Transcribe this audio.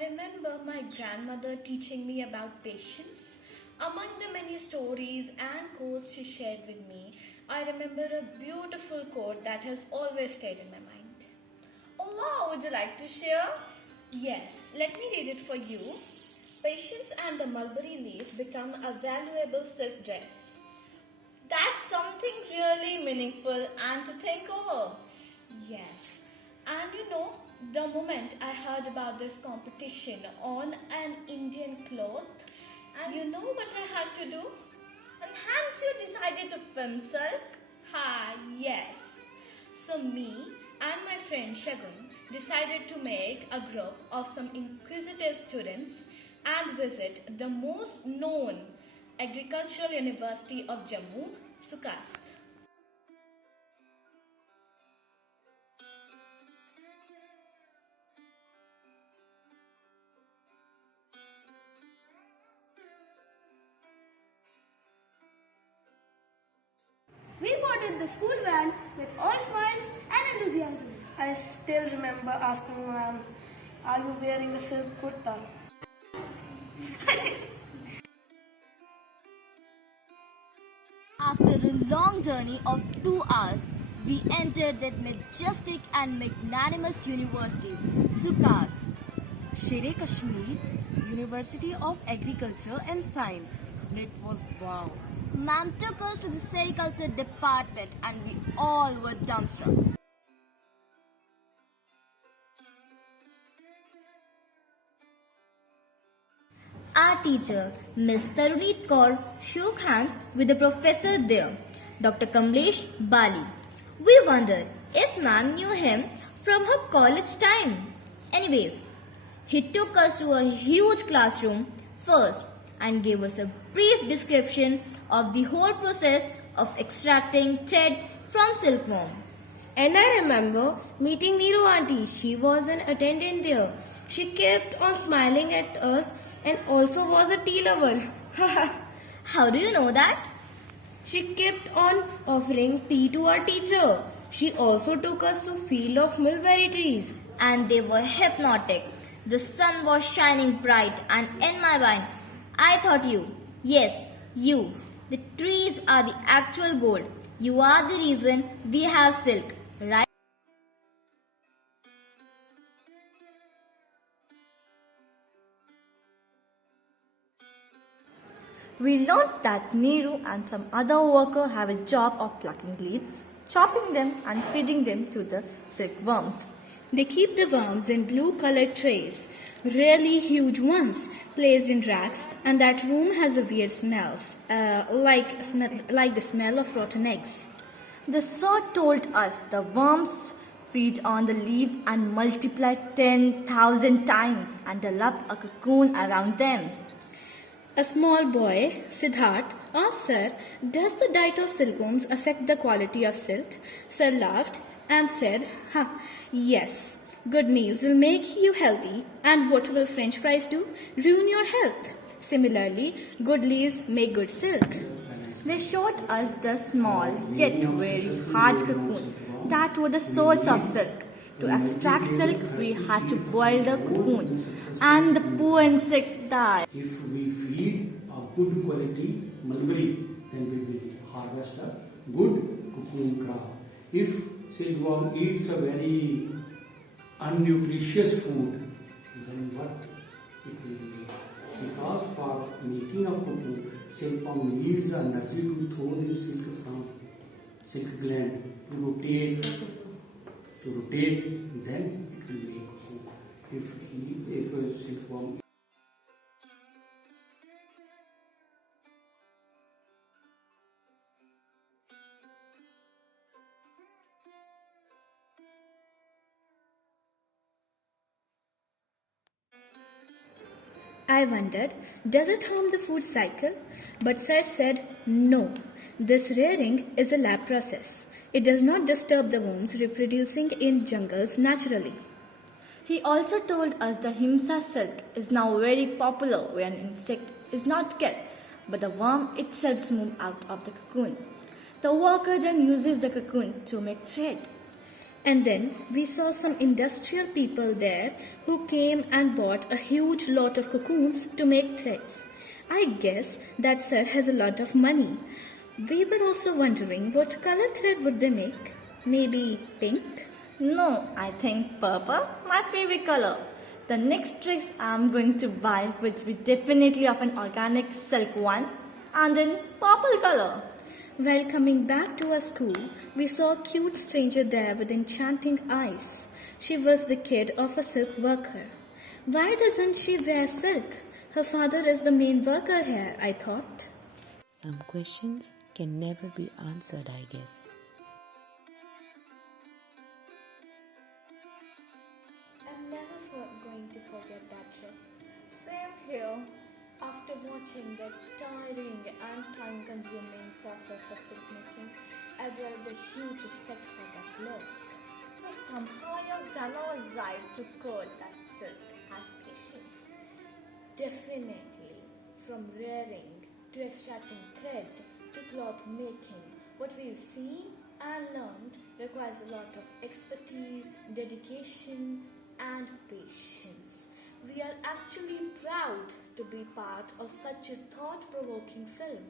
remember my grandmother teaching me about patience. Among the many stories and quotes she shared with me, I remember a beautiful quote that has always stayed in my mind. Oh wow, would you like to share? Yes, let me read it for you. Patience and the mulberry leaf become a valuable silk dress. That's something really meaningful and to think over. Yes, and the moment I heard about this competition on an Indian cloth, and you know what I had to do? And hence you decided to film silk? Ha, yes. So me and my friend Shagun decided to make a group of some inquisitive students and visit the most known agricultural university of Jammu, Sukast. We boarded the school van with all smiles and enthusiasm. I still remember asking ma'am, are you wearing a silk kurta? After a long journey of 2 hours, we entered that majestic and magnanimous university, Sukast. Kashmir, University of Agriculture and Science. It was wow. Ma'am took us to the sericulture department and we all were dumbstruck. Our teacher, Miss Tarunit Kaur, shook hands with the professor there, Dr. Kamlesh Bali. We wondered if ma'am knew him from her college time. Anyways, he took us to a huge classroom first and gave us a brief description of the whole process of extracting thread from silkworm. And I remember meeting Neeru auntie. She was an attendant there. She kept on smiling at us and also was a tea lover. How do you know that? She kept on offering tea to our teacher. She also took us to field of mulberry trees. And they were hypnotic. The sun was shining bright and in my mind, I thought yes, you. The trees are the actual gold. You are the reason we have silk, right? We learned that Neeru and some other worker have a job of plucking leaves, chopping them and feeding them to the silkworms. They keep the worms in blue-colored trays, really huge ones, placed in racks, and that room has a weird smell, like the smell of rotten eggs. The sir told us the worms feed on the leaf and multiply 10,000 times and develop a cocoon around them. A small boy, Siddharth, asked Sir, does the diet of silkworms affect the quality of silk? Sir laughed and said, yes, good meals will make you healthy, and what will French fries do? Ruin your health. Similarly, good leaves make good silk. They showed us the small yet very hard cocoon that was the source of silk. To extract silk, we had to boil the cocoon, and the poor insect died. If we feed a good quality mulberry, then we will harvest a good cocoon crop. If silkworm eats a very unnutritious food, then what it will be? Because for making a cocoon, silkworm needs energy to throw this silk from silk gland to rotate, then it will make cocoon. If a silkworm I wondered, does it harm the food cycle? But Sir said, no. This rearing is a lab process. It does not disturb the worms reproducing in jungles naturally. He also told us the Himsa silk is now very popular where an insect is not killed, but the worm itself moves out of the cocoon. The worker then uses the cocoon to make thread. And then we saw some industrial people there who came and bought a huge lot of cocoons to make threads. I guess that sir has a lot of money. We were also wondering what color thread would they make? Maybe pink? No, I think purple, my favorite color. The next dress I'm going to buy will be definitely of an organic silk one and in purple color. While coming back to our school, we saw a cute stranger there with enchanting eyes. She was the kid of a silk worker. Why doesn't she wear silk? Her father is the main worker here, I thought. Some questions can never be answered, I guess. I'm never going to forget that trip. Same here. After watching the tiring and time-consuming process of silk making, I developed a huge respect for that look. So somehow your grandma was right to quote that silk has patience. Definitely, from rearing to extracting thread to cloth making, what we've seen and learned requires a lot of expertise, dedication, and patience. We are actually proud to be part of such a thought-provoking film.